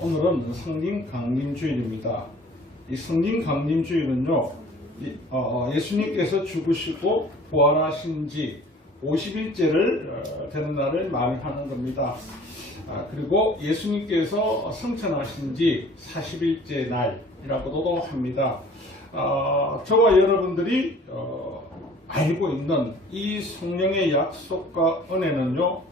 오늘은 성림 강림주일입니다. 이 성림 강림주일은요, 예수님께서 죽으시고 부활하신 지 50일째를 되는 날을 말하는 겁니다. 그리고 예수님께서 성천하신 지 40일째 날이라고도 합니다. 저와 여러분들이 알고 있는 이 성령의 약속과 은혜는요,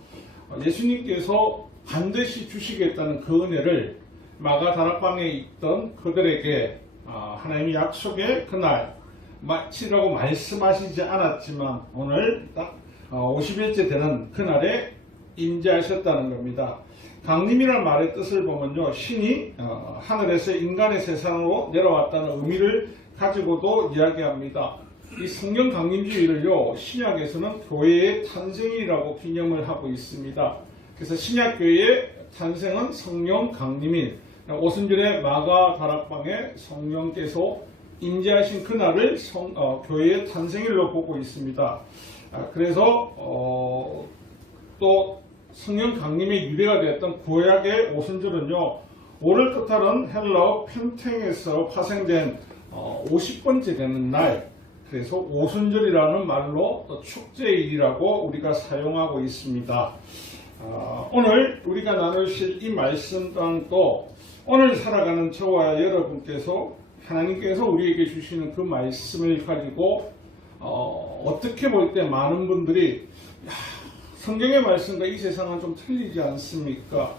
예수님께서 반드시 주시겠다는 그 은혜를 마가 다락방에 있던 그들에게 하나님의 약속의 그날 마치라고 말씀하시지 않았지만 오늘 딱 50일째 되는 그날에 임재하셨다는 겁니다. 강림이라는 말의 뜻을 보면요, 신이 하늘에서 인간의 세상으로 내려왔다는 의미를 가지고도 이야기합니다. 이 성령 강림주일을요, 신약에서는 교회의 탄생이라고 기념을 하고 있습니다. 그래서 신약교회의 탄생은 성령 강림일, 오순절의 마가 다락방에 성령께서 임재하신 그날을 교회의 탄생일로 보고 있습니다. 그래서 또 성령 강림의 유래가 되었던 구약의 오순절은요, 오를 뜻하는 헬라어 펜탱에서 파생된 50번째 되는 날, 그래서 오순절이라는 말로 또 축제일이라고 우리가 사용하고 있습니다. 오늘 우리가 나누실 이 말씀 또한 오늘 살아가는 저와 여러분께서 하나님께서 우리에게 주시는 그 말씀을 가지고 어떻게 볼 때 많은 분들이 성경의 말씀과 이 세상은 좀 틀리지 않습니까?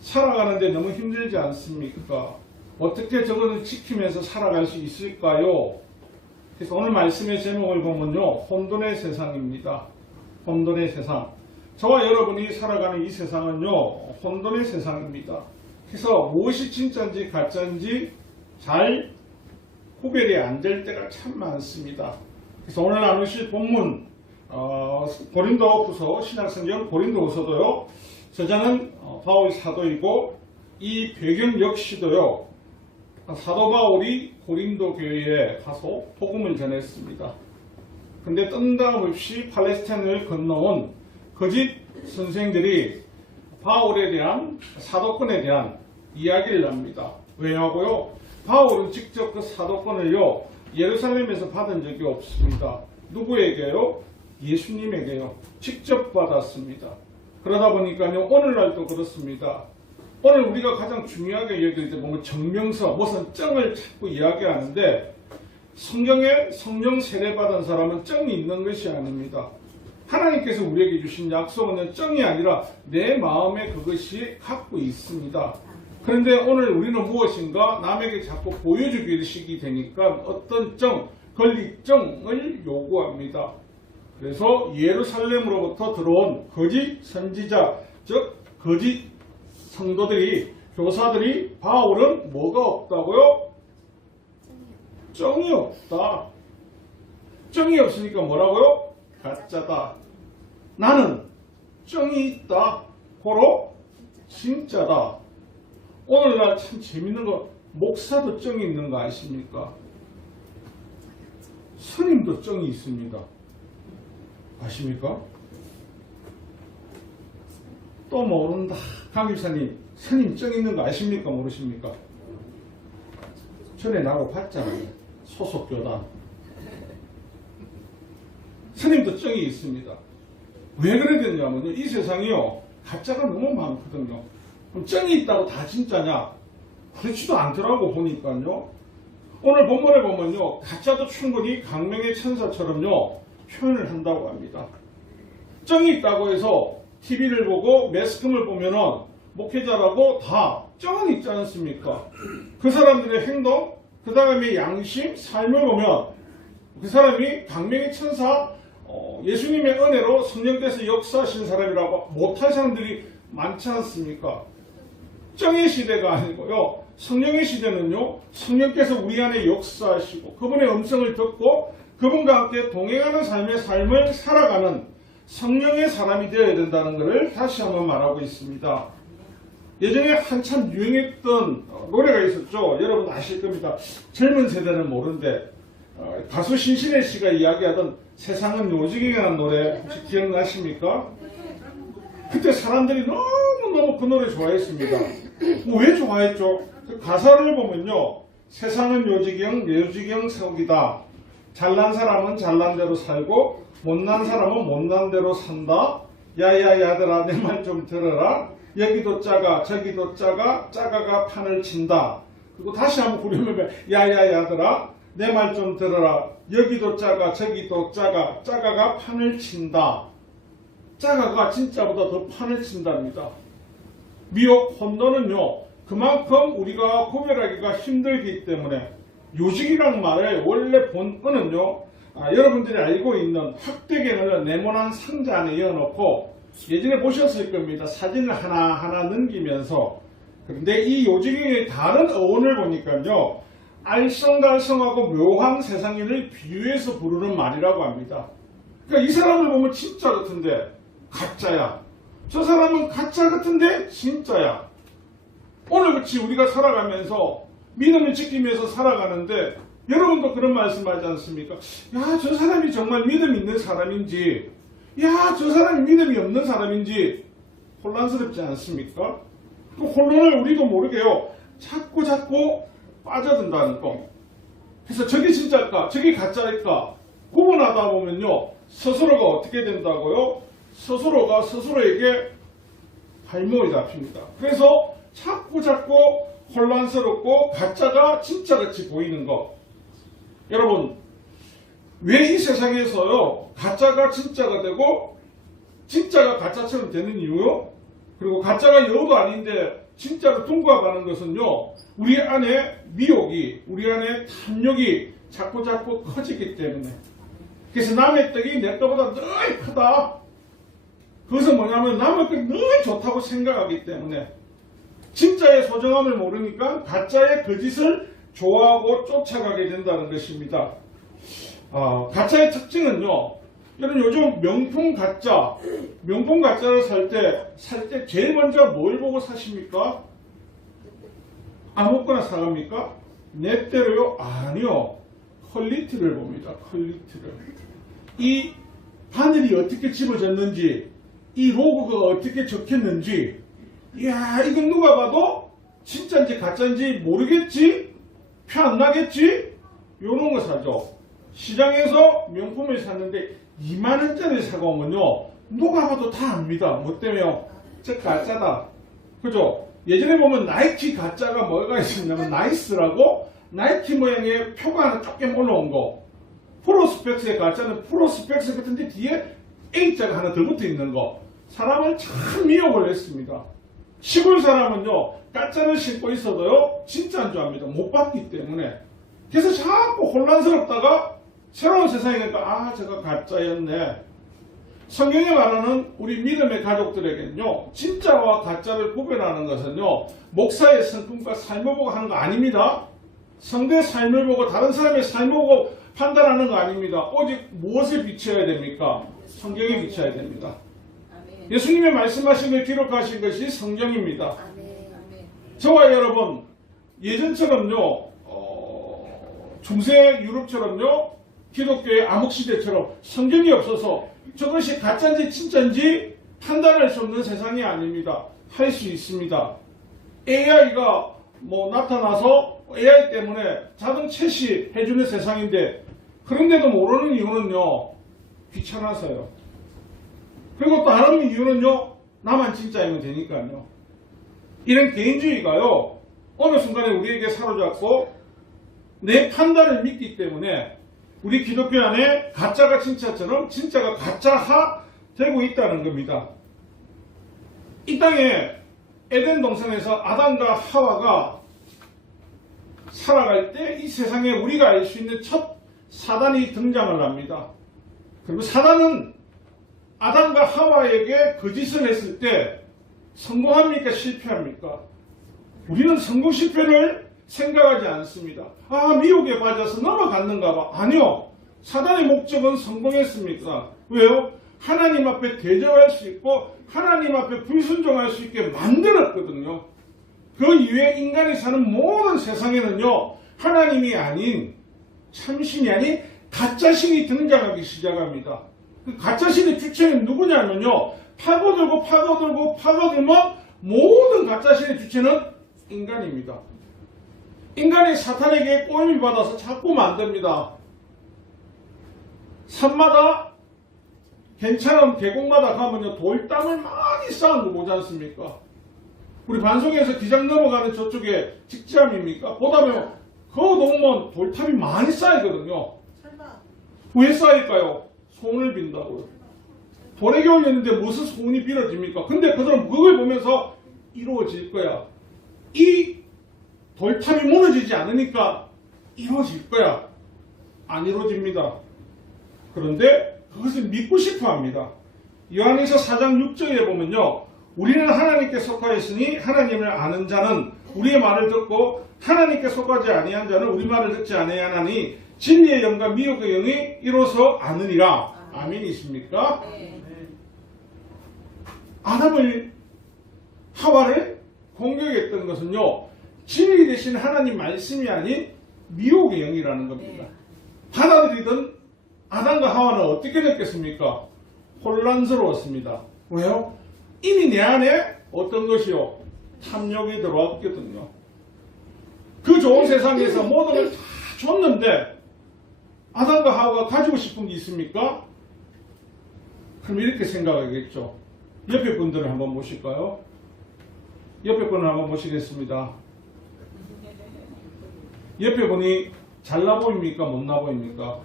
살아가는데 너무 힘들지 않습니까? 어떻게 저것을 지키면서 살아갈 수 있을까요? 그래서 오늘 말씀의 제목을 보면요, 혼돈의 세상입니다. 혼돈의 세상. 저와 여러분이 살아가는 이 세상은요, 혼돈의 세상입니다. 그래서 무엇이 진짜인지 가짜인지 잘 구별이 안 될 때가 참 많습니다. 그래서 오늘 나누실 본문 고린도후서, 신약성경 고린도후서도요, 저자는 바울 사도이고 이 배경 역시도요, 사도 바울이 고린도 교회에 가서 복음을 전했습니다. 근데 뜬금없이 팔레스타인을 건너온 거짓 선생들이 바울에 대한 사도권에 대한 이야기를 합니다. 왜냐고요? 바울은 직접 그 사도권을요, 예루살렘에서 받은 적이 없습니다. 누구에게요? 예수님에게요. 직접 받았습니다. 그러다 보니까요, 오늘날도 그렇습니다. 오늘 우리가 가장 중요하게 여길 때 보면 정명서, 무슨 정을 자꾸 이야기하는데, 성경에 성령 세례받은 사람은 정이 있는 것이 아닙니다. 하나님께서 우리에게 주신 약속은 정이 아니라 내 마음에 그것이 갖고 있습니다. 그런데 오늘 우리는 무엇인가 남에게 자꾸 보여주기식이 되니까 어떤 정, 권리정을 요구합니다. 그래서 예루살렘으로부터 들어온 거짓 선지자, 즉 거짓 성도들이, 교사들이 바울은 뭐가 없다고요? 정이 없다. 정이 없으니까 뭐라고요? 가짜다. 나는 정이 있다. 고로 진짜다. 오늘날 참 재밌는 거, 목사도 정이 있는 거 아십니까? 스님도 정이 있습니다. 아십니까? 또 모른다. 강집사님, 스님 정 있는 거 아십니까? 모르십니까? 전에 나하고 봤잖아요. 소속 교단. 스님도 정이 있습니다. 왜 그래 됐냐면요, 이 세상이요, 가짜가 너무 많거든요. 그럼 정이 있다고 다 진짜냐? 그렇지도 않더라고 보니까요. 오늘 본문에 보면요, 가짜도 충분히 강명의 천사처럼요 표현을 한다고 합니다. 정이 있다고 해서 TV를 보고 매스컴을 보면은 목회자라고 다 정은 있지 않습니까? 그 사람들의 행동, 그 다음에 양심, 삶을 보면 그 사람이 강명의 천사, 예수님의 은혜로 성령께서 역사하신 사람이라고 못할 사람들이 많지 않습니까? 정의 시대가 아니고요, 성령의 시대는요, 성령께서 우리 안에 역사하시고 그분의 음성을 듣고 그분과 함께 동행하는 삶을 살아가는 성령의 사람이 되어야 된다는 것을 다시 한번 말하고 있습니다. 예전에 한참 유행했던 노래가 있었죠. 여러분 아실 겁니다. 젊은 세대는 모르는데 가수 신신혜 씨가 이야기하던 세상은 요직이라는 노래 혹시 기억나십니까? 그때 사람들이 너무너무 그 노래 좋아했습니다. 왜 좋아했죠? 그 가사를 보면요. 세상은 요지경 세우기다. 잘난 사람은 잘난 대로 살고 못난 사람은 못난 대로 산다. 야야야들아 내 말 좀 들어라. 여기도 짜가 저기도 짜가 짜가가 판을 친다. 그리고 다시 한번 부르면 야야야들아 내 말 좀 들어라. 여기도 짜가 저기도 짜가 짜가가 판을 친다. 짜가가 진짜보다 더 판을 친답니다. 미혹 혼돈은요. 그만큼 우리가 구별하기가 힘들기 때문에 요직이란 말의 원래 본어는요. 여러분들이 알고 있는 흑대견을 네모난 상자 안에 넣어놓고 예전에 보셨을 겁니다. 사진을 하나하나 넘기면서. 그런데 이 요직의 다른 어원을 보니까요. 알쏭달쏭하고 묘한 세상인을 비유해서 부르는 말이라고 합니다. 그러니까 이 사람을 보면 진짜 같은데 가짜야. 저 사람은 가짜 같은데 진짜야. 오늘같이 우리가 살아가면서 믿음을 지키면서 살아가는데 여러분도 그런 말씀하지 않습니까? 야, 저 사람이 정말 믿음 있는 사람인지, 야, 저 사람이 믿음이 없는 사람인지 혼란스럽지 않습니까? 그 혼란을 우리도 모르게요. 자꾸 빠져든다는 거. 그래서 저게 진짜일까? 저게 가짜일까? 구분하다 보면요. 스스로가 어떻게 된다고요? 스스로가 스스로에게 발목이 잡힙니다. 그래서 자꾸 혼란스럽고 가짜가 진짜같이 보이는 것. 여러분, 왜 이 세상에서요 가짜가 진짜가 되고 진짜가 가짜처럼 되는 이유요? 그리고 가짜가 여우도 아닌데 진짜로 통과하는 것은요 우리 안에 미혹이, 우리 안에 탐욕이 자꾸 커지기 때문에. 그래서 남의 떡이 내 떡보다 늘 크다. 그것은 뭐냐면 남의 떡이 늘 좋다고 생각하기 때문에 진짜의 소중함을 모르니까 가짜의 거짓을 좋아하고 쫓아가게 된다는 것입니다. 가짜의 특징은요. 여러분 요즘 명품 가짜를 살 때 제일 먼저 뭘 보고 사십니까? 아무거나 사갑니까? 내 때로요? 아니요. 퀄리티를 봅니다. 퀄리티를. 이 바늘이 어떻게 집어졌는지, 이 로고가 어떻게 적혔는지, 이야, 이건 누가 봐도 진짜인지 가짜인지 모르겠지? 표 안 나겠지? 요런 거 사죠. 시장에서 명품을 샀는데 2만원짜리 사고 오면요. 누가 봐도 다 압니다. 뭐 때문에요? 저 가짜다. 그죠? 예전에 보면 나이키 가짜가 뭐가 있었냐면 나이스라고 나이키 모양의 표가 하나 조금 올라온 거. 프로스펙스의 가짜는 프로스펙스 같은데 뒤에 A자가 하나 더 붙어 있는 거. 사람을 참 미혹을 했습니다. 시골 사람은요, 가짜를 신고 있어도요, 진짜인 줄 압니다. 못 봤기 때문에. 그래서 자꾸 혼란스럽다가 새로운 세상에 가니까, 저거 가짜였네. 성경이 말하는 우리 믿음의 가족들에게는요, 진짜와 가짜를 구별하는 것은요, 목사의 성품과 삶을 보고 하는 거 아닙니다. 성도의 삶을 보고 다른 사람의 삶을 보고 판단하는 거 아닙니다. 오직 무엇에 비춰야 됩니까? 성경에 비춰야 됩니다. 예수님이 말씀하신 걸 기록하신 것이 성경입니다. 저와 여러분 예전처럼요 중세 유럽처럼요 기독교의 암흑시대처럼 성경이 없어서 저것이 가짜인지 진짜인지 판단할 수 없는 세상이 아닙니다. 할 수 있습니다. AI가 나타나서 AI 때문에 자동 채시해주는 세상인데 그런데도 모르는 이유는요 귀찮아서요. 그리고 또 하나는 이유는요, 나만 진짜이면 되니까요. 이런 개인주의가요, 어느 순간에 우리에게 사로잡고 내 판단을 믿기 때문에 우리 기독교 안에 가짜가 진짜처럼 진짜가 가짜화 되고 있다는 겁니다. 이 땅에 에덴 동산에서 아담과 하와가 살아갈 때 이 세상에 우리가 알 수 있는 첫 사단이 등장을 합니다. 그리고 사단은 아담과 하와에게 거짓을 했을 때 성공합니까? 실패합니까? 우리는 성공 실패를 생각하지 않습니다. 미혹에 빠져서 넘어갔는가 봐. 아니요. 사단의 목적은 성공했습니다. 왜요? 하나님 앞에 대적할 수 있고 하나님 앞에 불순종할 수 있게 만들었거든요. 그 이후에 인간이 사는 모든 세상에는요. 하나님이 아닌 참신이 아닌 가짜신이 등장하기 시작합니다. 그 가짜신의 주체는 누구냐면요. 파고들면 모든 가짜신의 주체는 인간입니다. 인간이 사탄에게 꼬임을 받아서 자꾸 만듭니다. 산마다 괜찮은 계곡마다 가면요 돌담을 많이 쌓은 거 보지 않습니까? 우리 반송에서 기장 넘어가는 저쪽에 직지암입니까? 보다 보면 그 동문 돌탑이 많이 쌓이거든요. 왜 쌓일까요? 소원을 빈다고요. 돌에 겨울렸는데 무슨 소원이 빌어집니까? 근데 그들은 그걸 보면서 이루어질 거야. 이 돌탑이 무너지지 않으니까 이루어질 거야. 안 이루어집니다. 그런데 그것을 믿고 싶어 합니다. 요한일서 4장 6절에 보면요. 우리는 하나님께 속하였으니 하나님을 아는 자는 우리의 말을 듣고 하나님께 속하지 아니한 자는 우리 말을 듣지 아니하나니 진리의 영과 미혹의 영이 이로써 아느니라. 아멘이십니까? 아담을 하와를 공격했던 것은요. 진리 대신 하나님 말씀이 아닌 미혹의 영이라는 겁니다. 받아들이던 아담과 하와는 어떻게 됐겠습니까? 혼란스러웠습니다. 왜요? 이미 내 안에 어떤 것이요? 탐욕이 들어왔거든요. 그 좋은 세상에서 모든 걸 다 줬는데 아담과 하와가 가지고 싶은 게 있습니까? 그럼 이렇게 생각하겠죠. 옆에 분들을 한번 모실까요? 옆에 분을 한번 모시겠습니다. 옆에 분이 잘나 보입니까? 못나 보입니까?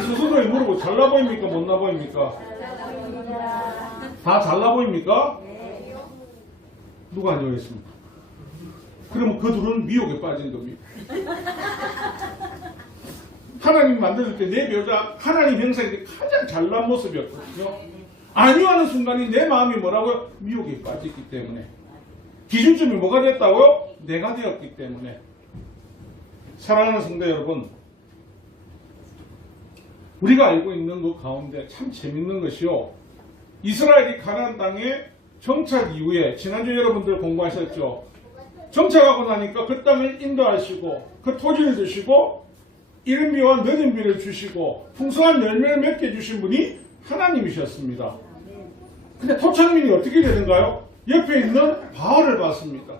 스스로에 물어보고 잘나 보입니까? 못나 보입니까? 다 잘나 보입니까? 누가 아니었습니까? 그러면 그 둘은 미혹에 빠진 겁니다. 하나님 만들었을 때 내 배우자 하나님 형상이 가장 잘난 모습이었거든요. 아니하는 순간이 내 마음이 뭐라고요? 미혹에 빠졌기 때문에. 기준점이 뭐가 됐다고요? 내가 되었기 때문에. 사랑하는 성도 여러분, 우리가 알고 있는 것 가운데 참 재밌는 것이요. 이스라엘이 가나안 땅에 정착 이후에 지난주 여러분들 공부하셨죠. 정착하고 나니까 그 땅을 인도하시고 그 토지를 주시고 이른 비와 늦은 비를 주시고 풍성한 열매를 맺게 주신 분이 하나님이셨습니다. 근데 토착민이 어떻게 되는가요? 옆에 있는 바알을 봤습니다.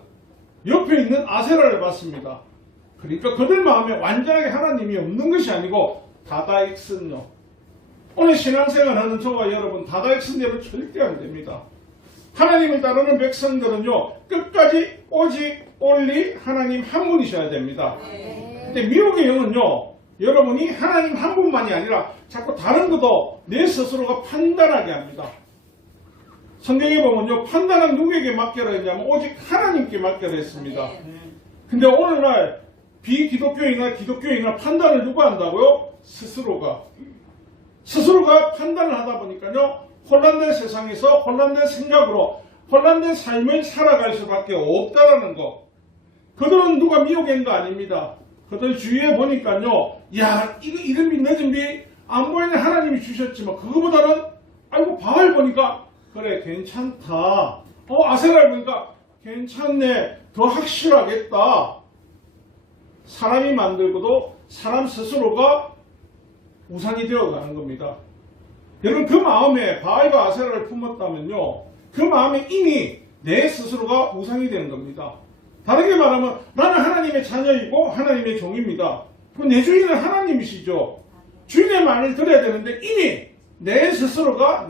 옆에 있는 아세라를 봤습니다. 그러니까 그들 마음에 완전하게 하나님이 없는 것이 아니고 다다익선요. 오늘 신앙생활하는 저와 여러분 다다익선대로 절대 안 됩니다. 하나님을 따르는 백성들은요 끝까지 오직 올리 하나님 한 분이셔야 됩니다. 근데 미혹의 영은요 여러분이 하나님 한 분만이 아니라 자꾸 다른 것도 내 스스로가 판단하게 합니다. 성경에 보면요 판단은 누구에게 맡겨라 했냐면 오직 하나님께 맡겨라 했습니다. 근데 오늘날 비기독교인이나 기독교인이나 판단을 누가 한다고요? 스스로가 판단을 하다 보니까요 혼란된 세상에서 혼란된 생각으로 혼란된 삶을 살아갈 수밖에 없다라는 거. 그들은 누가 미혹한 거 아닙니다. 그들 주위에 보니까요 야 이거 이름이 늦은 비 안 보이는 하나님이 주셨지만 그거보다는 아이고 바알 보니까 그래 괜찮다. 아세라를 보니까 괜찮네. 더 확실하겠다. 사람이 만들고도 사람 스스로가 우상이 되어가는 겁니다. 여러분 그 마음에 바알과 아세라를 품었다면요 그 마음에 이미 내 스스로가 우상이 되는 겁니다. 다르게 말하면 나는 하나님의 자녀이고 하나님의 종입니다. 그럼 내 주인은 하나님이시죠. 주인의 말을 들어야 되는데 이미 내 스스로가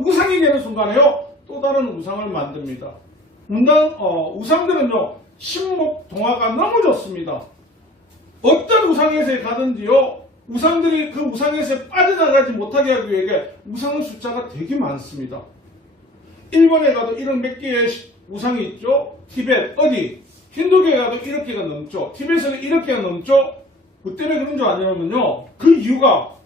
우상이 되는 순간에요 또 다른 우상을 만듭니다. 우상들은요 신목 동화가 너무 좋습니다. 어떤 우상에서 가든지요 우상들이 그 우상에서 빠져나가지 못하게 하기 위해 우상 숫자가 되게 많습니다. 일본에 가도 이런 몇 개의 우상이 있죠. 티벳 어디 힌두교에 가도 이렇게 가 넘죠. 티벳에는 이렇게가 넘죠. 그 때문에 그런 줄 아냐면요 그 이유가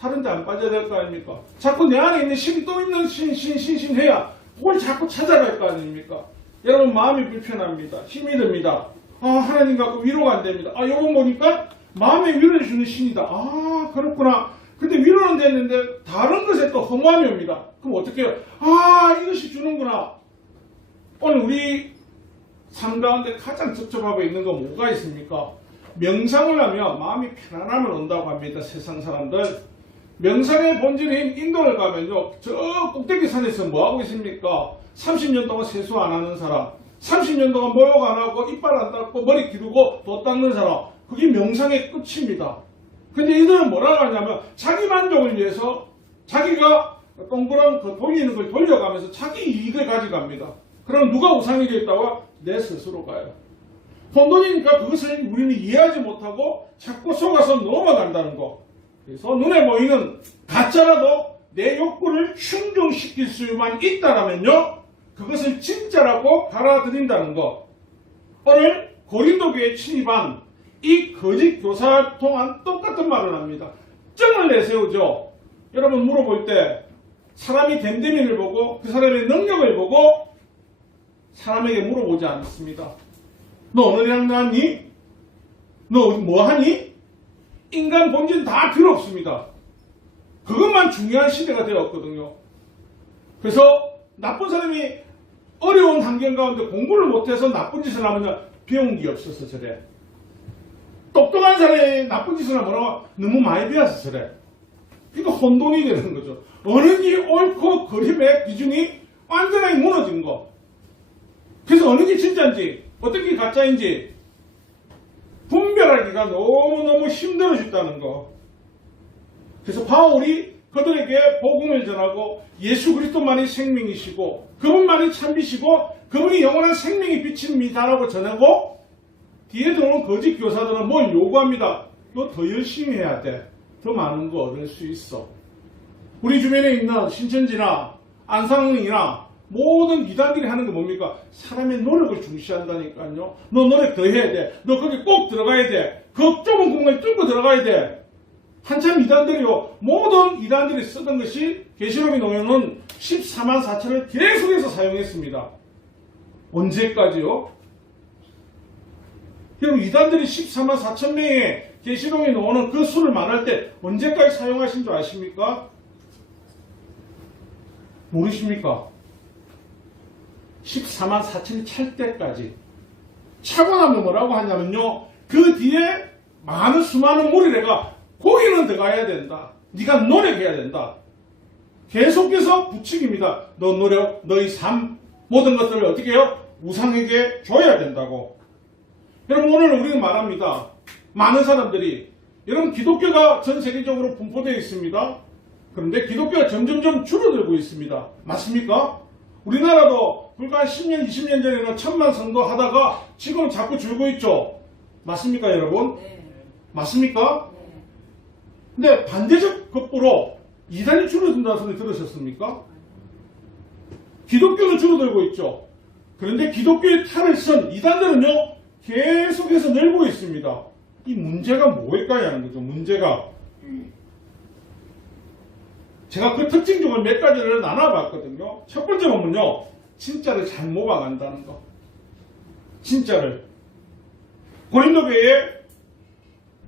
다른 데 안 빠져야 될 거 아닙니까? 자꾸 내 안에 있는 신이 또 있는 신해야 그걸 자꾸 찾아갈 거 아닙니까? 여러분 마음이 불편합니다. 힘이 듭니다. 하나님 갖고 위로가 안 됩니다. 요거 보니까 마음에 위로를 주는 신이다. 그렇구나. 근데 위로는 됐는데 다른 것에 또 허무함이 옵니다. 그럼 어떻게 해요? 이것이 주는구나. 오늘 우리 삶 가운데 가장 접촉하고 있는 거 뭐가 있습니까? 명상을 하면 마음이 편안함을 온다고 합니다. 세상 사람들. 명상의 본질인 인도를 가면요, 저 꼭대기 산에서 뭐 하고 있습니까? 30년 동안 세수 안 하는 사람, 30년 동안 모욕 안 하고 이빨 안 닦고 머리 기르고 도 닦는 사람, 그게 명상의 끝입니다. 근데 이들은 뭐라고 하냐면 자기 만족을 위해서 자기가 동그란 그 돌리는 걸 돌려가면서 자기 이익을 가져갑니다. 그럼 누가 우상이 되었다고? 내 스스로 가요. 혼돈이니까 그것을 우리는 이해하지 못하고 자꾸 속아서 넘어간다는 거. 그래서 눈에 보이는 가짜라도 내 욕구를 충족시킬 수만 있다라면요, 그것을 진짜라고 받아들인다는 거. 오늘 고린도 교회에 침입한 이 거짓 교사 통한 똑같은 말을 합니다. 정을 내세우죠. 여러분 물어볼 때 사람이 됨됨이를 보고 그 사람의 능력을 보고 사람에게 물어보지 않습니다. 너 어느 대학 나왔니? 너 뭐 하니? 인간 본질 다 필요 없습니다. 그것만 중요한 시대가 되었거든요. 그래서 나쁜 사람이 어려운 환경 가운데 공부를 못해서 나쁜 짓을 하면 배운 게 없어서 저래. 똑똑한 사람이 나쁜 짓을 하면 너무 많이 배워서 저래. 이거 혼돈이 되는 거죠. 어느 게 옳고 그름의 기준이 완전하게 무너진 거. 그래서 어느 게 진짜인지 어떤 게 가짜인지 분별하기가 너무너무 힘들어졌다는 거. 그래서 바울이 그들에게 복음을 전하고 예수 그리스도만이 생명이시고 그분만이 참비시고 그분이 영원한 생명이 비칩니다라고 전하고 뒤에 들어오는 거짓 교사들은 뭘 요구합니다. 너 더 열심히 해야 돼. 더 많은 거 얻을 수 있어. 우리 주변에 있는 신천지나 안상이나 모든 이단들이 하는 게 뭡니까? 사람의 노력을 중시한다니까요. 너 노력 더 해야 돼. 너 거기 꼭 들어가야 돼. 그 좁은 공간에 뚫고 들어가야 돼. 한참 이단들이요. 모든 이단들이 쓰던 것이 계시록에 놓여있는 14만 4천을 계속해서 사용했습니다. 언제까지요? 여러분 이단들이 14만 4천 명의 계시록에 놓는 그 수를 말할 때 언제까지 사용하신 줄 아십니까? 모르십니까? 14만 4천이 찰 때까지. 차고 나면 뭐라고 하냐면요. 그 뒤에 많은 수많은 무리래가 거기는 들어가야 된다. 네가 노력해야 된다. 계속해서 부칙입니다. 너 노력, 너의 삶, 모든 것들을 어떻게 해요? 우상에게 줘야 된다고. 여러분 오늘 우리는 말합니다. 많은 사람들이 여러분 기독교가 전 세계적으로 분포되어 있습니다. 그런데 기독교가 점점점 줄어들고 있습니다. 맞습니까? 우리나라도 불과 10년, 20년 전에는 1000만 성도 하다가 지금 자꾸 줄고 있죠. 맞습니까 여러분? 네. 맞습니까? 네. 근데 반대적 급부로 이단이 줄어든다는 소리 들으셨습니까? 기독교는 줄어들고 있죠. 그런데 기독교의 탈을 쓴 이단들은요 계속해서 늘고 있습니다. 이 문제가 뭘까요 하는 거죠. 문제가 제가 그 특징 중에 몇 가지를 나눠봤거든요. 첫 번째 보면요 진짜를 잘 모방한다는 거. 진짜를 고린도 교회에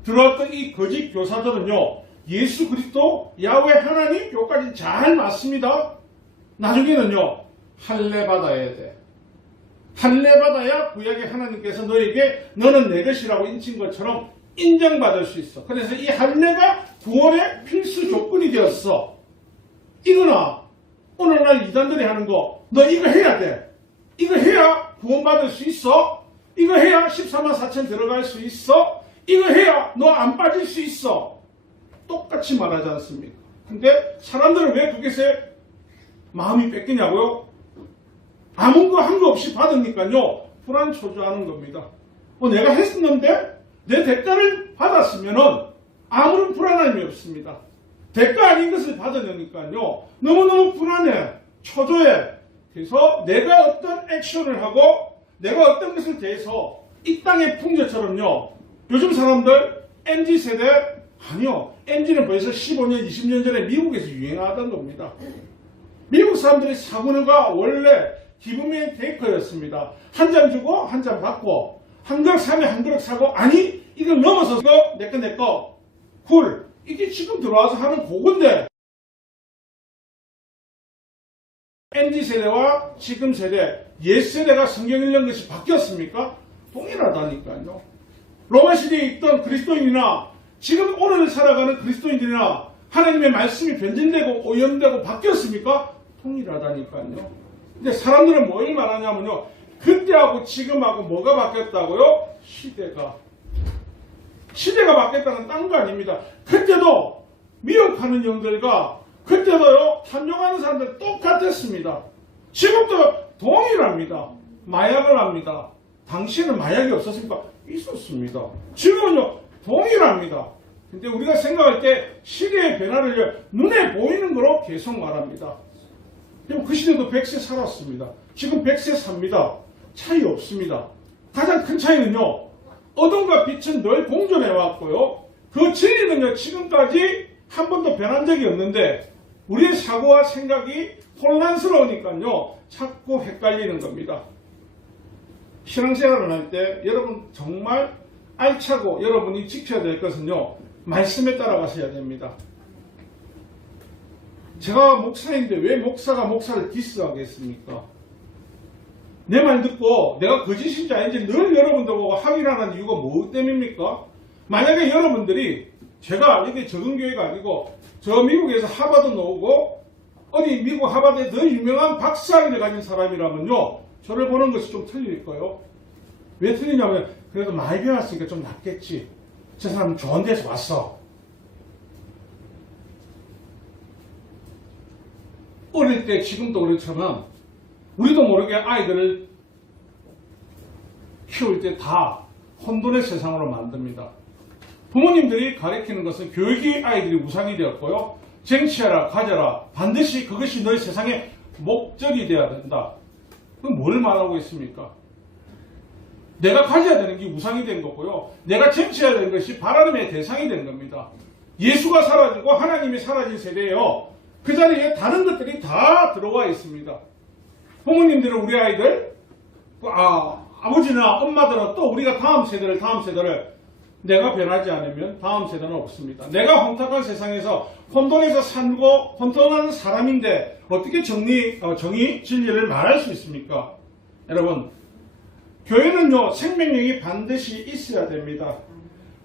들어왔던 이 거짓 교사들은요 예수 그리스도 야훼 하나님 요까지 잘 맞습니다. 나중에는요 할례 받아야 돼. 할례 받아야 구약의 하나님께서 너에게 너는 내 것이라고 인친 것처럼 인정받을 수 있어. 그래서 이 할례가 구원의 필수 조건이 되었어. 이거나 오늘날 이단들이 하는 거 너 이거 해야 돼. 이거 해야 구원받을 수 있어. 이거 해야 14만 4천 들어갈 수 있어. 이거 해야 너 안 빠질 수 있어. 똑같이 말하지 않습니까? 근데 사람들은 왜 그것에 마음이 뺏기냐고요? 아무 거 한 거 없이 받으니까요 불안초조하는 겁니다. 내가 했었는데 내 대가를 받았으면은 아무런 불안함이 없습니다. 대가 아닌 것을 받으려니까요 너무너무 불안해, 초조해. 그래서 내가 어떤 액션을 하고 내가 어떤 것을 대해서 이 땅의 풍조처럼요 요즘 사람들 MZ세대 아니요 MZ는 벌써 15년 20년 전에 미국에서 유행하던 겁니다. 미국 사람들의 사고가 원래 기브맨 테이커였습니다. 한 잔 주고 한 잔 받고 한 그릇 사면 한 그릇 사고 아니 이걸 넘어서 이거 내거 쿨 이게 지금 들어와서 하는 그건데 MZ세대와 지금 세대 옛세대가 성경 읽는 것이 바뀌었습니까? 동일하다니까요. 로마 시대에 있던 그리스도인이나 지금 오늘을 살아가는 그리스도인들이나 하나님의 말씀이 변질되고 오염되고 바뀌었습니까? 동일하다니까요. 근데 사람들은 뭘 말하냐면요. 그때하고 지금하고 뭐가 바뀌었다고요? 시대가 바뀌었다는 딴 거 아닙니다. 그때도 미혹하는 영들과 그때도요 탐욕하는 사람들 똑같았습니다. 지금도 동일합니다. 마약을 합니다. 당시에는 마약이 없었습니까? 있었습니다. 지금은요 동일합니다. 근데 우리가 생각할 때 시대의 변화를 눈에 보이는 거로 계속 말합니다. 그 시대도 100세 살았습니다. 지금 100세 삽니다. 차이 없습니다. 가장 큰 차이는요, 어둠과 빛은 늘 공존해 왔고요. 그 진리는요, 지금까지 한 번도 변한 적이 없는데, 우리의 사고와 생각이 혼란스러우니까요, 자꾸 헷갈리는 겁니다. 신앙생활을 할 때 여러분 정말 알차고 여러분이 지켜야 될 것은요, 말씀에 따라가셔야 됩니다. 제가 목사인데 왜 목사가 목사를 디스하겠습니까? 내 말 듣고 내가 거짓인지 아닌지 늘 여러분들 보고 확인하는 이유가 뭐 때문입니까? 만약에 여러분들이 제가 이게 적은 교회가 아니고 저 미국에서 하버드 나오고 어디 미국 하버드에 더 유명한 박사학위를 가진 사람이라면요, 저를 보는 것이 좀 틀릴 거예요. 왜 틀리냐면 그래도 많이 배웠으니까 좀 낫겠지. 저 사람은 좋은 데서 왔어. 어릴 때 지금도 그렇지만 우리도 모르게 아이들을 키울 때 다 혼돈의 세상으로 만듭니다. 부모님들이 가르치는 것은 교육이 아이들이 우상이 되었고요. 쟁취하라, 가져라. 반드시 그것이 너의 세상의 목적이 되어야 된다. 그럼 뭘 말하고 있습니까? 내가 가져야 되는 게 우상이 된 거고요. 내가 쟁취해야 되는 것이 바라림의 대상이 된 겁니다. 예수가 사라지고 하나님이 사라진 세대예요. 그 자리에 다른 것들이 다 들어와 있습니다. 부모님들은 우리 아이들, 아버지나 엄마들은 또 우리가 다음 세대를 내가 변하지 않으면 다음 세대는 없습니다. 내가 혼탁한 세상에서 혼돈에서 살고 혼돈하는 사람인데 어떻게 정의, 진리를 말할 수 있습니까? 여러분, 교회는요, 생명력이 반드시 있어야 됩니다.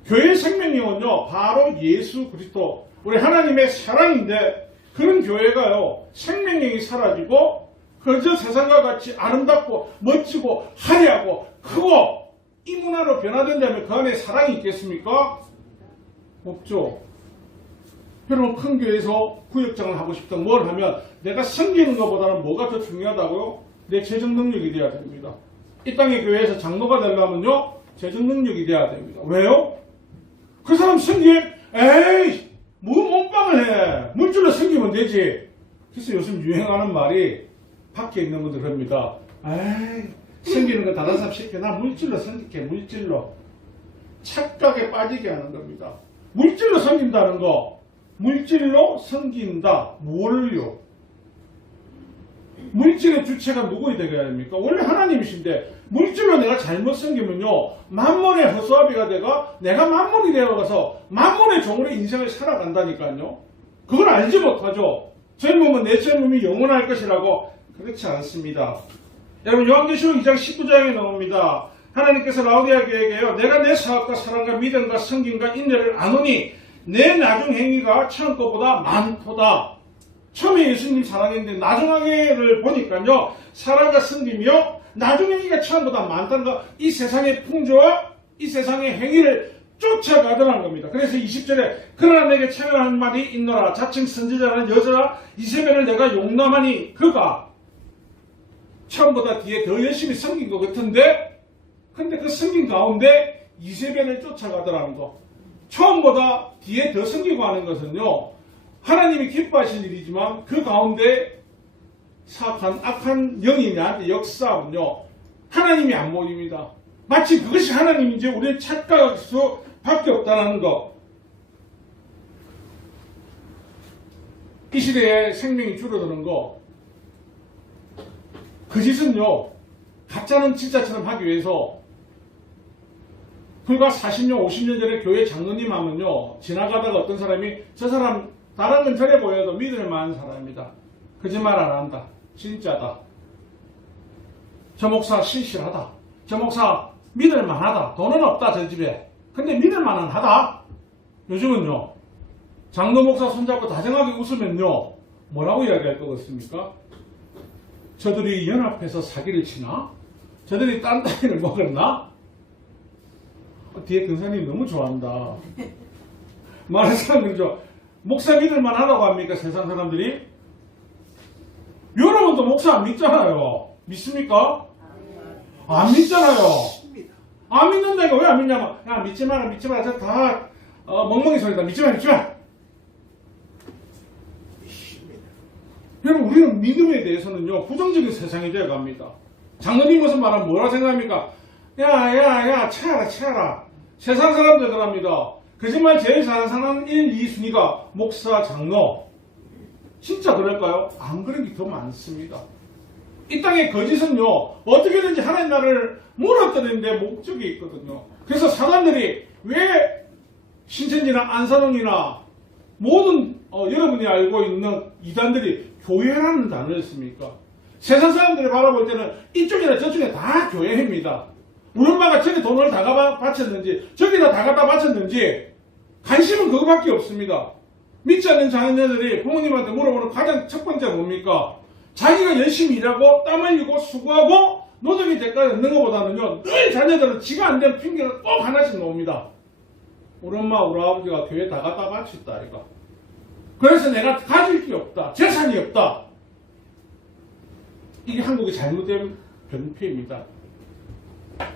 교회의 생명력은요, 바로 예수 그리스도, 우리 하나님의 사랑인데, 그런 교회가요, 생명력이 사라지고, 그저 세상과 같이 아름답고, 멋지고, 화려하고, 크고, 이 문화로 변화된다면 그 안에 사랑이 있겠습니까? 없죠. 여러분, 큰 교회에서 구역장을 하고 싶다, 뭘 하면, 내가 섬기는 것보다는 뭐가 더 중요하다고요? 내 재정 능력이 돼야 됩니다. 이 땅의 교회에서 장로가 되려면요, 재정 능력이 돼야 됩니다. 왜요? 그 사람 섬김, 에이, 뭐 몸빵을 해. 물질로 섬기면 되지. 그래서 요즘 유행하는 말이 밖에 있는 분들 합니다. 에이, 섬기는 거 다른 사람 시켜. 나 물질로 섬길게, 물질로. 착각에 빠지게 하는 겁니다. 물질로 섬긴다는 거, 물질로 섬긴다. 뭘요? 물질의 주체가 누구이 되어야 됩니까? 원래 하나님이신데 물질로 내가 잘못 섬기면요, 만몬의 허수아비가 되가 내가 만몬이 되어가서 만몬의 종으로 인생을 살아간다니까요. 그걸 알지 못하죠. 젊으면 내 젊음이 영원할 것이라고. 그렇지 않습니다. 여러분, 요한계시록 2장 19장에 나옵니다. 하나님께서 라오디아 교회에게요, 내가 내 사업과 사랑과 믿음과 성김과 인내를 아노니 내 나중 행위가 처음 것보다 많도다. 처음에 예수님 사랑했는데 나중에를 보니까요, 사랑과 성김이요, 나중 행위가 처음보다 많다는 거, 이 세상의 풍조와 이 세상의 행위를 쫓아가더라는 겁니다. 그래서 20절에 그러나 내게 차별한 말이 있노라. 자칭 선지자라는 여자 이세벨을 내가 용납하니 그가 처음보다 뒤에 더 열심히 섬긴 것 같은데, 근데 그 섬긴 가운데 이세벨을 쫓아가더라는 거. 처음보다 뒤에 더 섬기고 하는 것은요, 하나님이 기뻐하신 일이지만 그 가운데 사악한 악한 영이 나한테 역사하면요, 하나님이 안 보입니다. 마치 그것이 하나님인지 우리의 착각할 수밖에 없다는 것. 이 시대에 생명이 줄어드는 거, 그 짓은요, 가짜는 진짜처럼 하기 위해서 불과 40년, 50년 전에 교회 장로님 하면요, 지나가다가 어떤 사람이 저 사람 다른 건 저래 보여도 믿을 만한 사람이다. 거짓말 안 한다. 진짜다. 저 목사 신실하다. 저 목사 믿을 만하다. 돈은 없다, 저 집에. 근데 믿을 만은 하다. 요즘은요, 장로 목사 손잡고 다정하게 웃으면요, 뭐라고 이야기할 것 같습니까? 저들이 연합해서 사기를 치나? 저들이 딴 따위를 먹었나? 뒤에 근사님 너무 좋아한다. 많은 사람들이 목사 믿을만 하다고 합니까? 세상 사람들이? 여러분도 목사 안 믿잖아요. 믿습니까? 안 믿잖아요. 안 믿는다니까 왜 안 믿냐면, 야, 믿지 마라, 믿지 마라. 저 다, 멍멍이 소리다. 믿지 마, 믿지 마. 여러분, 우리는 믿음에 대해서는요, 부정적인 세상이 되어 갑니다. 장로님 무슨 말하면 뭐라 생각합니까? 야, 채하라. 세상 사람들 그럽니다. 거짓말 제일 잘하는 사람 1, 2순위가 목사, 장로. 진짜 그럴까요? 안 그런 게 더 많습니다. 이 땅의 거짓은요, 어떻게든지 하나님 나라를 무너뜨리는데 목적이 있거든요. 그래서 사람들이 왜 신천지나 안산홍이나 모든 여러분이 알고 있는 이단들이 교회라는 단어를 씁니까? 세상 사람들이 바라볼 때는 이쪽이나 저쪽에 다 교회입니다. 우리 엄마가 저기 돈을 다 바쳤는지 저기다 다 갖다 바쳤는지 관심은 그거밖에 없습니다. 믿지 않는 자녀들이 부모님한테 물어보는 가장 첫 번째 뭡니까? 자기가 열심히 일하고 땀 흘리고 수고하고 노동의 대가를 얻는 것보다는요, 늘 자녀들은 지가 안 되는 핑계를 꼭 하나씩 놓습니다. 우리 엄마 우리 아버지가 교회 다 갖다 바쳤다 이거. 그래서 내가 가질 게 없다, 재산이 없다. 이게 한국의 잘못된 변폐입니다.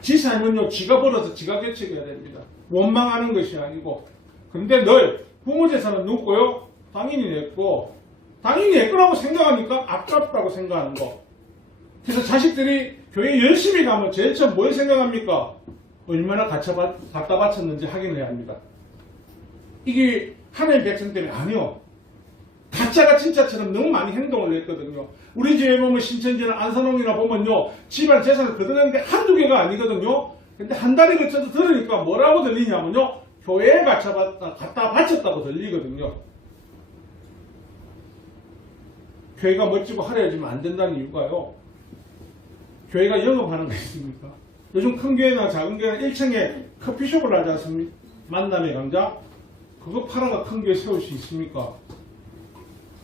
지 삶은요, 지가 벌어서 지가 개척해야 됩니다. 원망하는 것이 아니고. 그런데 늘 부모 재산은 누구요? 당연히 냈고, 당연히 내 거라고 생각하니까 아깝다고 생각하는 거. 그래서 자식들이 교회 열심히 가면 제일 처음 뭘 생각합니까? 얼마나 갖다 바쳤는지 확인해야 합니다. 이게 하나님 백성 때문에 아니요. 가짜가 진짜처럼 너무 많이 행동을 했거든요. 우리 집에 보면 신천지나 안산홍이나 보면요, 집안 재산을 거둬내는 게 한두 개가 아니거든요. 근데 한 달에 걸쳐서 들으니까 뭐라고 들리냐면요, 교회에 갖다 바쳤다고 들리거든요. 교회가 멋지고 화려해지면 안 된다는 이유가요, 교회가 영업하는 거 있습니까? 요즘 큰 교회나 작은 교회나 1층에 커피숍을 하지 않습니까? 만남의 강좌? 그거 팔아가 큰 교회 세울 수 있습니까?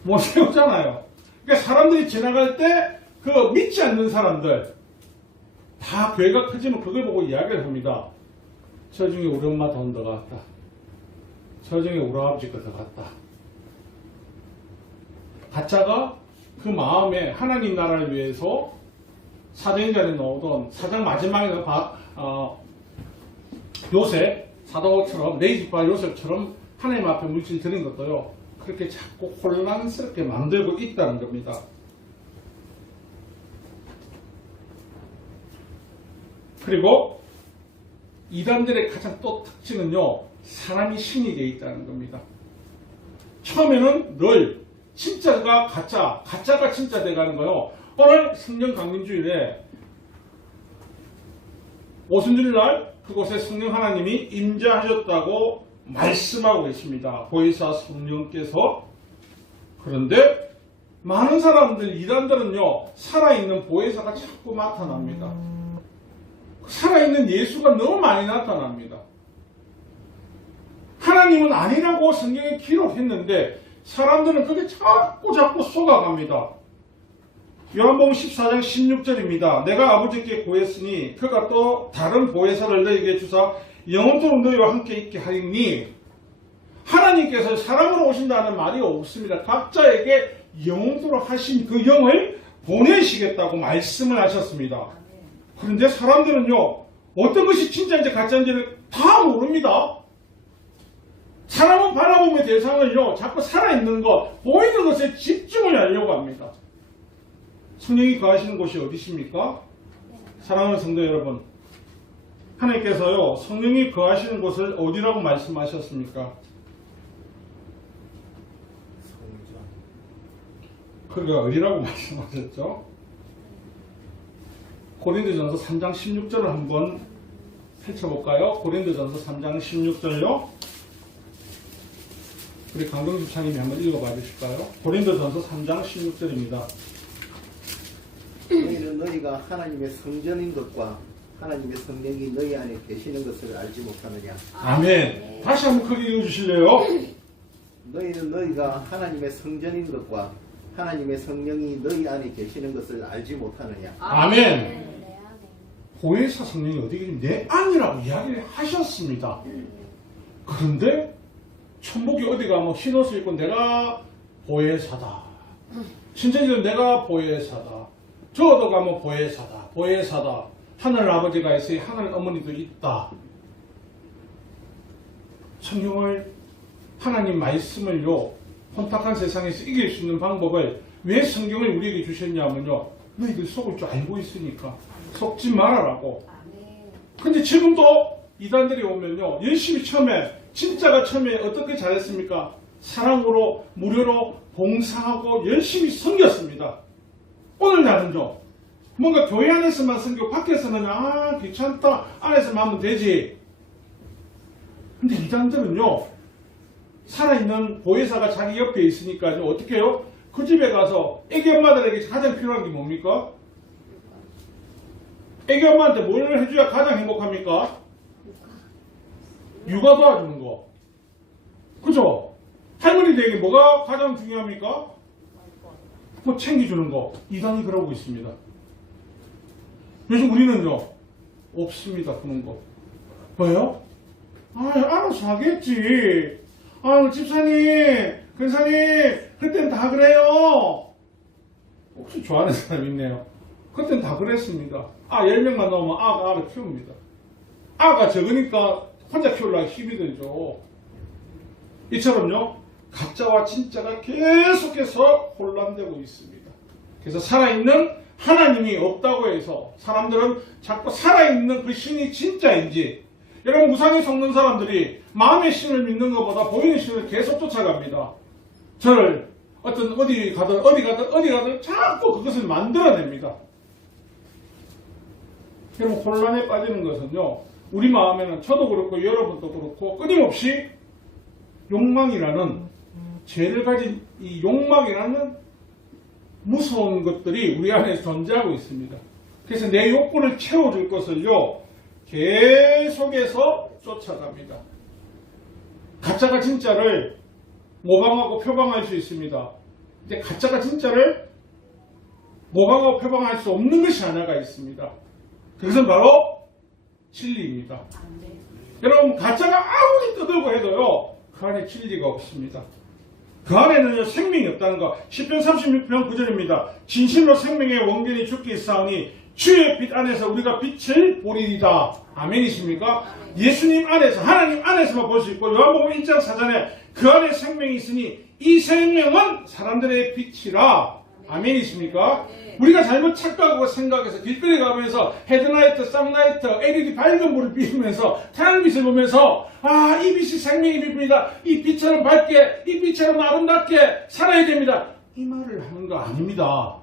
못 세우잖아요. 그러니까 사람들이 지나갈 때 그 믿지 않는 사람들 다 교회가 커지면 그걸 보고 이야기를 합니다. 저 중에 우리 엄마 돈 더 갔다. 저 중에 우리 아버지 거 더 갔다. 가짜가 그 마음에 하나님 나라를 위해서 사도행전에 나오던 사장 마지막에 요셉, 사도처럼 레이지바 요셉처럼 하나님 앞에 물질 드린 것도요, 그렇게 자꾸 혼란스럽게 만들고 있다는 겁니다. 그리고 이단들의 가장 또 특징은요, 사람이 신이 되어 있다는 겁니다. 처음에는 늘 진짜가 가짜, 가짜가 진짜 돼가는 거요. 오늘 성령 강림주일에 오순절날 그곳에 성령 하나님이 임재하셨다고 말씀하고 계십니다. 보혜사 성령께서. 그런데 많은 사람들, 이단들은요, 살아있는 보혜사가 자꾸 나타납니다. 살아있는 예수가 너무 많이 나타납니다. 하나님은 아니라고 성경에 기록했는데 사람들은 그게 자꾸 속아갑니다. 요한복음 14장 16절입니다. 내가 아버지께 구했으니 그가 또 다른 보혜사를 너희에게 주사 영원토록 너희와 함께 있게 하리니, 하나님께서 사람으로 오신다는 말이 없습니다. 각자에게 영원토록 하신 그 영을 보내시겠다고 말씀을 하셨습니다. 그런데 사람들은요, 어떤 것이 진짜인지 가짜인지를 다 모릅니다. 사람은 바라보면 대상을요, 자꾸 살아있는 것, 보이는 것에 집중을 하려고 합니다. 성령이 거하시는 곳이 어디십니까? 사랑하는 성도 여러분, 하나님께서요, 성령이 거하시는 곳을 어디라고 말씀하셨습니까? 그가 어디라고 말씀하셨죠? 고린도전서 3장 16절을 한번 펼쳐볼까요? 고린도전서 3장 16절요. 우리 강동주 차님이 한번 읽어봐 주실까요? 고린도전서 3장 16절입니다. 너희는 너희가 하나님의 성전인 것과 하나님의 성령이 너희 안에 계시는 것을 알지 못하느냐. 아멘. 다시 한번 크게 읽어주실래요? 너희는 너희가 하나님의 성전인 것과 하나님의 성령이 너희 안에 계시는 것을 알지 못하느냐. 아멘. 보혜사 성령이 어디 계시면 내 안이라고 이야기를 하셨습니다. 그런데 천복이 어디 가면 흰옷을 입고 내가 보혜사다. 신천지는 내가 보혜사다. 저어도 가면 보혜사다. 보혜사다. 하늘 아버지가 있으니 하늘 어머니도 있다. 성경을 하나님 말씀을요 혼탁한 세상에서 이길 수 있는 방법을 왜 성경을 우리에게 주셨냐면요 너희들 속을 줄 알고 있으니까 속지 말아라고. 근데 지금도 이단들이 오면요 열심히 처음에 진짜가 처음에 어떻게 잘했습니까? 사랑으로 무료로 봉사하고 열심히 섬겼습니다. 오늘날은요 뭔가 교회 안에서만 섬기고 밖에서는 귀찮다 안에서만 하면 되지. 근데 이단들은요 살아있는 보혜사가 자기 옆에 있으니까요 어떻게 해요? 그 집에 가서 애기 엄마들에게 가장 필요한 게 뭡니까? 애기 엄마한테 뭘 해줘야 가장 행복합니까? 육아 도와주는 거. 그죠? 할머니들에게 뭐가 가장 중요합니까? 그거 챙겨주는 거. 이단이 그러고 있습니다. 요즘 우리는요 없습니다 그런 거. 왜요? 알아서 하겠지. 집사님, 근사님, 그땐 다 그래요. 혹시 좋아하는 사람 있네요. 그땐 다 그랬습니다. 10명만 나오면 알을 키웁니다. 아가 적으니까 혼자 키우려고 힘이 들죠. 이처럼요, 가짜와 진짜가 계속해서 혼란되고 있습니다. 그래서 살아있는 하나님이 없다고 해서 사람들은 자꾸 살아있는 그 신이 진짜인지, 여러분 우상에 속는 사람들이 마음의 신을 믿는 것보다 보이는 신을 계속 쫓아갑니다. 저를 어디 가든 자꾸 그것을 만들어냅니다. 여러분 혼란에 빠지는 것은요 우리 마음에는 저도 그렇고 여러분도 그렇고 끊임없이 욕망이라는 죄를 가진 이 욕망이라는 무서운 것들이 우리 안에 존재하고 있습니다. 그래서 내 욕구를 채워줄 것을요 계속해서 쫓아갑니다. 가짜가 진짜를 모방하고 표방할 수 있습니다. 근데 가짜가 진짜를 모방하고 표방할 수 없는 것이 하나가 있습니다. 그것은 바로 진리입니다. 여러분 가짜가 아무리 떠들고 해도요 그 안에 진리가 없습니다. 그 안에는요 생명이 없다는 거. 시편 36편 9절입니다. 진실로 생명의 원견이 주께 있사오니 주의 빛 안에서 우리가 빛을 보리이다. 아멘이십니까? 예수님 안에서 하나님 안에서만 볼 수 있고 요한복음 1장 4절에 그 안에 생명이 있으니 이 생명은 사람들의 빛이라. 아멘이십니까? 우리가 잘못 착각하고 생각해서 길거리 가면서 헤드라이트, 쌍라이트, LED 밝은 불을 비우면서 태양빛을 보면서 이 빛이 생명의 빛입니다. 이 빛처럼 밝게, 이 빛처럼 아름답게 살아야 됩니다. 이 말을 하는 거 아닙니다.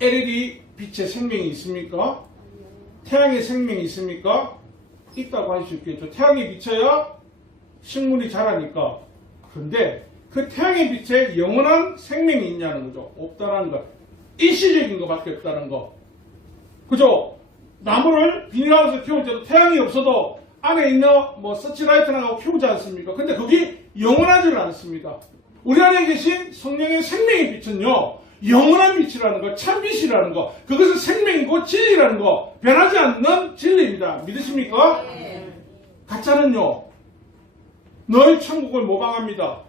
LED 빛에 생명이 있습니까? 태양의 생명이 있습니까? 있다고 할 수 있겠죠. 태양이 비쳐야 식물이 자라니까. 그런데 그 태양의 빛에 영원한 생명이 있냐는 거죠. 없다는 거. 일시적인 것밖에 없다는 거. 그죠? 나무를 비닐하우스에 키울 때도 태양이 없어도 안에 있는 서치라이트나 키우지 않습니까? 근데 그게 영원하지는 않습니다. 우리 안에 계신 성령의 생명의 빛은요, 영원한 빛이라는 거, 참빛이라는 거, 그것은 생명이고 진리라는 거, 변하지 않는 진리입니다. 믿으십니까? 네. 가짜는요, 늘 천국을 모방합니다.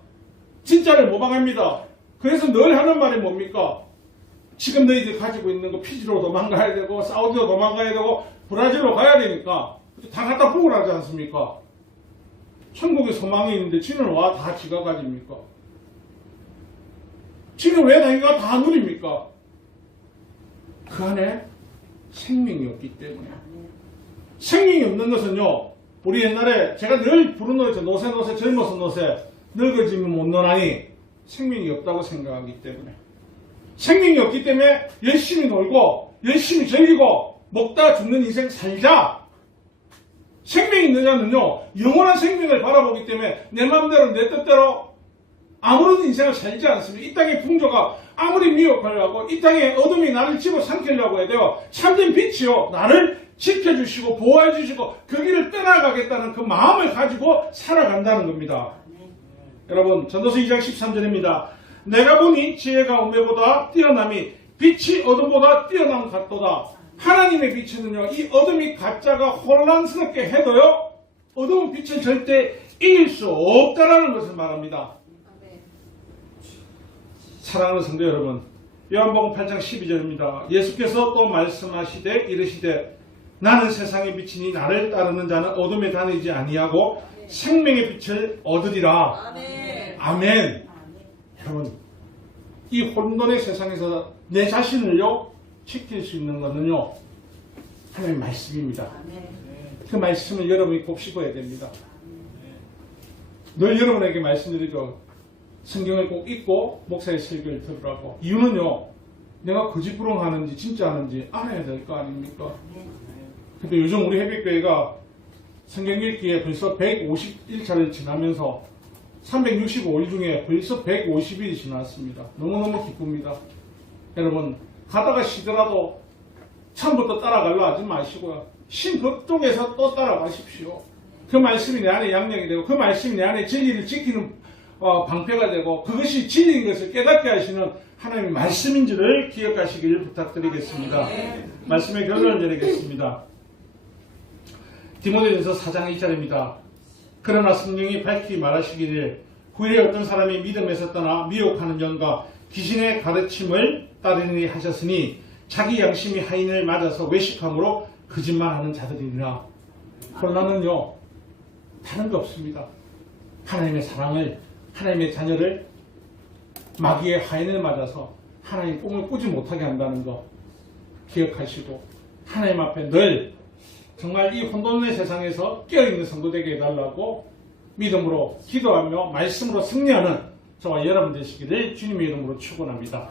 진짜를 모방합니다. 그래서 늘 하는 말이 뭡니까? 지금 너희들 가지고 있는 거 피지로 도망가야 되고, 사우디로 도망가야 되고, 브라질로 가야 되니까, 다 갖다 보고라지 않습니까? 천국에 소망이 있는데, 지는 와 다 지가 가집니까? 지는 왜 자기가 다 누립니까? 그 안에 생명이 없기 때문에. 생명이 없는 것은요, 우리 옛날에 제가 늘 부른 노래죠. 노새 젊어서 노새 늙어지면 못 노나니 생명이 없다고 생각하기 때문에. 생명이 없기 때문에 열심히 놀고 열심히 즐기고 먹다 죽는 인생 살자. 생명이 있는 자는요 영원한 생명을 바라보기 때문에 내 마음대로 내 뜻대로 아무런 인생을 살지 않습니다. 이 땅의 풍조가 아무리 미혹하려고 이 땅의 어둠이 나를 집어삼키려고 해도요 참된 빛이요 나를 지켜주시고 보호해주시고 그 길을 떠나가겠다는 그 마음을 가지고 살아간다는 겁니다. 여러분 전도서 2장 13절입니다. 내가 보니 지혜가 우매보다 뛰어남이 빛이 어둠보다 뛰어남 같도다. 하나님의 빛은요, 이 어둠이 가짜가 혼란스럽게 해도요, 어두운 빛은 절대 이길 수 없다라는 것을 말합니다. 사랑하는 성도 여러분, 요한복음 8장 12절입니다. 예수께서 또 말씀하시되 이르시되 나는 세상의 빛이니 나를 따르는 자는 어둠에 다니지 아니하고 생명의 빛을 얻으리라. 아멘. 아멘. 여러분, 이 혼돈의 세상에서 내 자신을요 지킬 수 있는 것은요 하나님의 말씀입니다. 그 말씀을 여러분이 꼭 씹어야 됩니다. 늘 여러분에게 말씀드리죠. 성경을 꼭 읽고 목사의 설교를 들으라고. 이유는요, 내가 거짓부렁하는지 진짜 하는지 알아야 될 거 아닙니까? 근데 요즘 우리 해백교회가 성경 읽기에 벌써 151차를 지나면서 365일 중에 벌써 150일이 지났습니다. 너무너무 기쁩니다. 여러분, 가다가 쉬더라도 처음부터 따라가려 하지 마시고요. 신 그쪽에서 또 따라가십시오. 그 말씀이 내 안에 양력이 되고 그 말씀이 내 안에 진리를 지키는 방패가 되고 그것이 진리인 것을 깨닫게 하시는 하나님의 말씀인지를 기억하시길 부탁드리겠습니다. 말씀의 결론을 드리겠습니다. 디모데전서 4장 2절입니다. 그러나 성령이 밝히 말하시기를 후에 어떤 사람이 믿음에서 떠나 미혹하는 영과 귀신의 가르침을 따르니 하셨으니 자기 양심이 하인을 맞아서 외식함으로 거짓말하는 자들이니라. 혼란은요 다른 거 없습니다. 하나님의 사랑을, 하나님의 자녀를 마귀의 하인을 맞아서 하나님 꿈을 꾸지 못하게 한다는 거 기억하시고 하나님 앞에 늘 정말 이 혼돈의 세상에서 깨어있는 성도 되게 해달라고 믿음으로 기도하며 말씀으로 승리하는 저와 여러분 되시기를 주님의 이름으로 축원합니다.